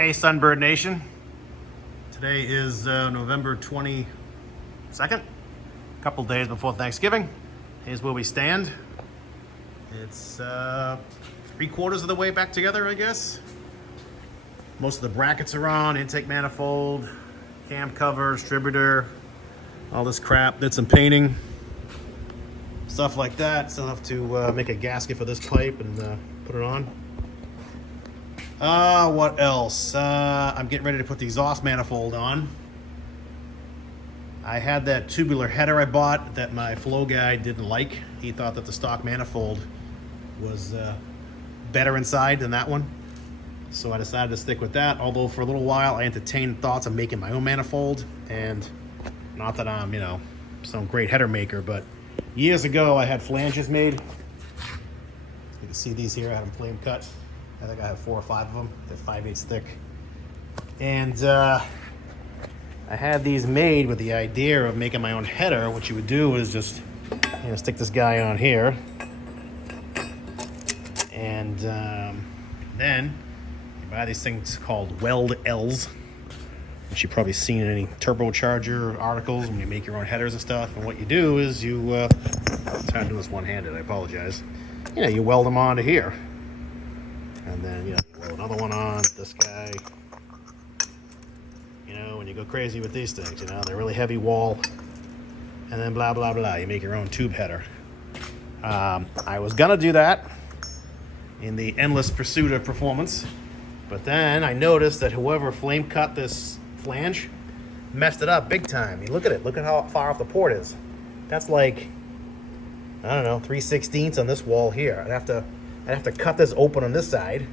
Hey Sunbird Nation, today is November 22nd, a couple days before Thanksgiving. Here's where we stand. It's 3/4 of the way back together, I guess. Most of the brackets are on, intake manifold, cam cover, distributor, all this crap, did some painting, stuff like that. Still have to make a gasket for this pipe and put it on. What else? I'm getting ready to put the exhaust manifold on. I had that tubular header I bought that my flow guy didn't like. He thought that the stock manifold was better inside than that one. So I decided to stick with that, although for a little while I entertained thoughts of making my own manifold. And not that I'm, some great header maker, but years ago I had flanges made. You can see these here, I had them flame cut. I think I have 4 or 5 of them. They're 5/8 thick. And I had these made with the idea of making my own header. What you would do is just, stick this guy on here. And then you buy these things called weld L's, which you've probably seen in any turbocharger articles when you make your own headers and stuff. And what you do is you, I'm trying to do this one-handed, I apologize. You weld them onto here. And then, you weld another one on, this guy. When you go crazy with these things, they're really heavy wall. And then blah, blah, blah. You make your own tube header. I was going to do that in the endless pursuit of performance. But then I noticed that whoever flame cut this flange messed it up big time. I mean, look at it. Look at how far off the port is. That's like, I don't know, 3/16 on this wall here. I'd have to cut this open on this side.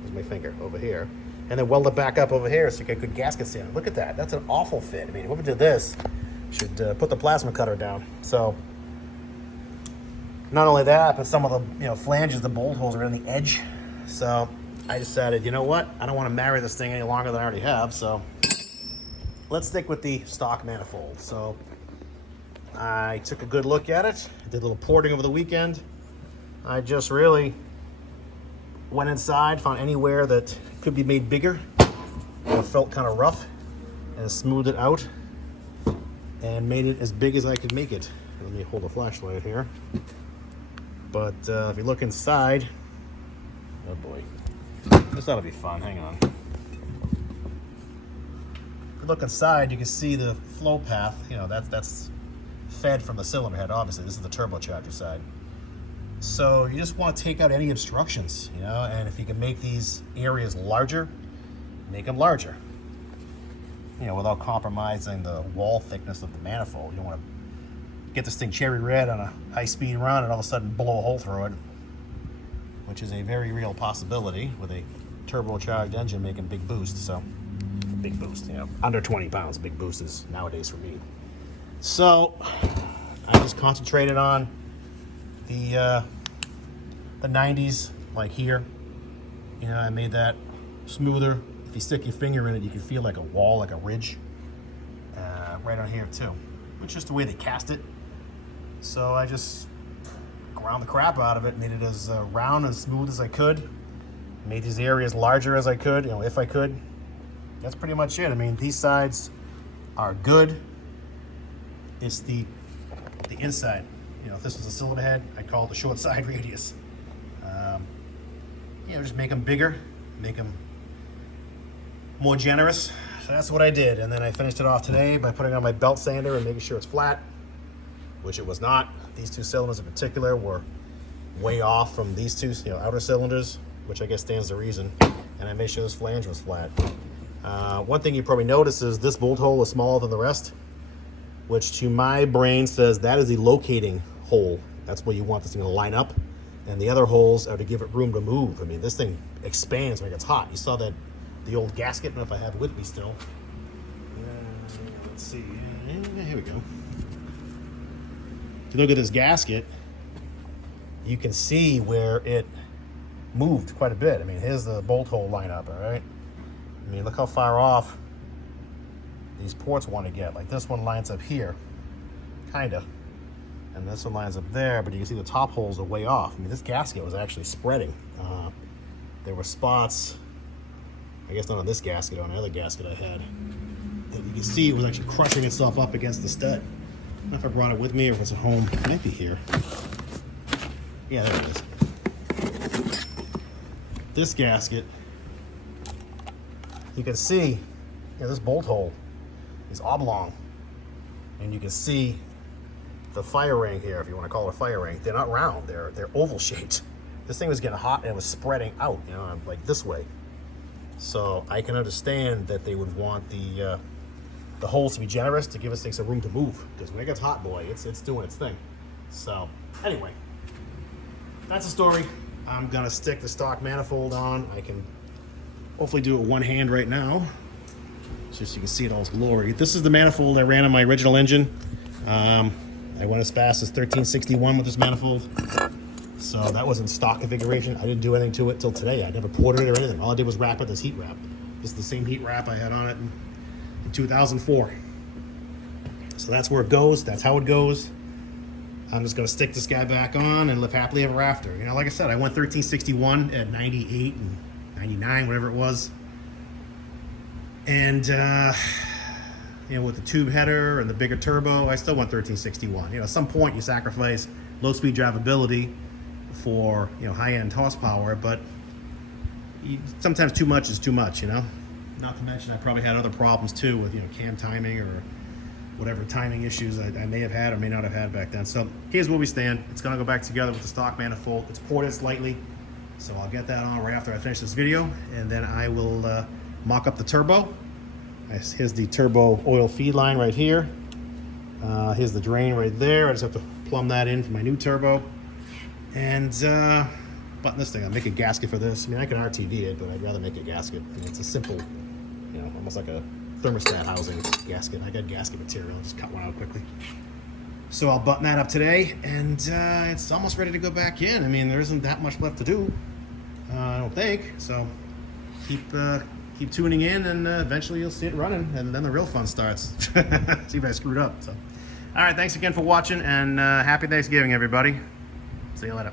There's my finger over here. And then weld it back up over here so you get good gaskets in. Look at that. That's an awful fit. I mean, whoever did this should put the plasma cutter down. So, not only that, but some of the flanges, the bolt holes are in the edge. So, I decided, you know what? I don't want to marry this thing any longer than I already have. So, let's stick with the stock manifold. So, I took a good look at it. Did a little porting over the weekend. I just really went inside, found anywhere that could be made bigger. It felt kind of rough, and smoothed it out and made it as big as I could make it. Let me hold a flashlight here. But if you look inside, oh boy, this ought to be fun. Hang on. If you look inside, you can see the flow path. That's fed from the cylinder head. Obviously, this is the turbocharger side. So you just want to take out any obstructions, and if you can make these areas larger, make them larger, without compromising the wall thickness of the manifold. You don't want to get this thing cherry red on a high-speed run and all of a sudden blow a hole through it, which is a very real possibility with a turbocharged engine making big boosts. So, big boost, under 20 pounds, big boost is nowadays for me. So, I just concentrated on the 90s, like here. I made that smoother. If you stick your finger in it, you can feel like a wall, like a ridge, right on here too. It's just the way they cast it. So I just ground the crap out of it, made it as round and smooth as I could. Made these areas larger as I could, if I could. That's pretty much it. I mean, these sides are good. It's the inside. If this was a cylinder head, I'd call it the short side radius. Just make them bigger, make them more generous. So that's what I did. And then I finished it off today by putting on my belt sander and making sure it's flat, which it was not. These 2 cylinders in particular were way off from these 2 outer cylinders, which I guess stands to reason. And I made sure this flange was flat. One thing you probably notice is this bolt hole is smaller than the rest, which to my brain says that is the locating hole. That's where you want this thing to line up. And the other holes are to give it room to move. I mean, this thing expands when it gets hot. You saw that, the old gasket, I don't know if I have it with me still. Let's see, here we go. If you look at this gasket, you can see where it moved quite a bit. I mean, here's the bolt hole lineup, all right? I mean, look how far off these ports want to get. Like this one lines up here, kinda. And this one lines up there, but you can see the top holes are way off. I mean, this gasket was actually spreading. There were spots I guess not on this gasket, on the other gasket I had. And you can see it was actually crushing itself up against the stud. I don't know if I brought it with me or if it's at home. It might be here. Yeah, there it is. This gasket, you can see, this bolt hole is oblong. And you can see the fire ring here, if you want to call it a fire ring. They're not round, they're oval shaped. This thing was getting hot and it was spreading out, like this way. So I can understand that they would want the holes to be generous to give us some room to move. Because when it gets hot, boy, it's doing its thing. So anyway, that's the story. I'm gonna stick the stock manifold on. I can hopefully do it with one hand right now, just so you can see it all its glory. This is the manifold I ran on my original engine. I went as fast as 1361 with this manifold. So that was in stock configuration. I didn't do anything to it till today. I never ported it or anything. All I did was wrap it this heat wrap. This is the same heat wrap I had on it in 2004. So that's where it goes. That's how it goes. I'm just gonna stick this guy back on and live happily ever after. Like I said, I went 1361 at 98 and 99, whatever it was. And with the tube header and the bigger turbo, I still went 1361. At some point you sacrifice low speed drivability for high-end horsepower, but sometimes too much is too much. Not to mention I probably had other problems too with cam timing or whatever timing issues I may have had or may not have had back then. So here's where we stand. It's gonna go back together with the stock manifold. It's ported slightly, so I'll get that on right after I finish this video, and then I will mock up the turbo. Here's the turbo oil feed line right here. Here's the drain right there. I just have to plumb that in for my new turbo. And button this thing. I'll make a gasket for this. I can RTV it, but I'd rather make a gasket. It's a simple, almost like a thermostat housing gasket. I got gasket material. I'll just cut one out quickly. So I'll button that up today, and it's almost ready to go back in. There isn't that much left to do, I don't think. So keep tuning in, and eventually you'll see it running, and then the real fun starts. See if I screwed up. So, all right, thanks again for watching, and happy Thanksgiving, everybody. See you later.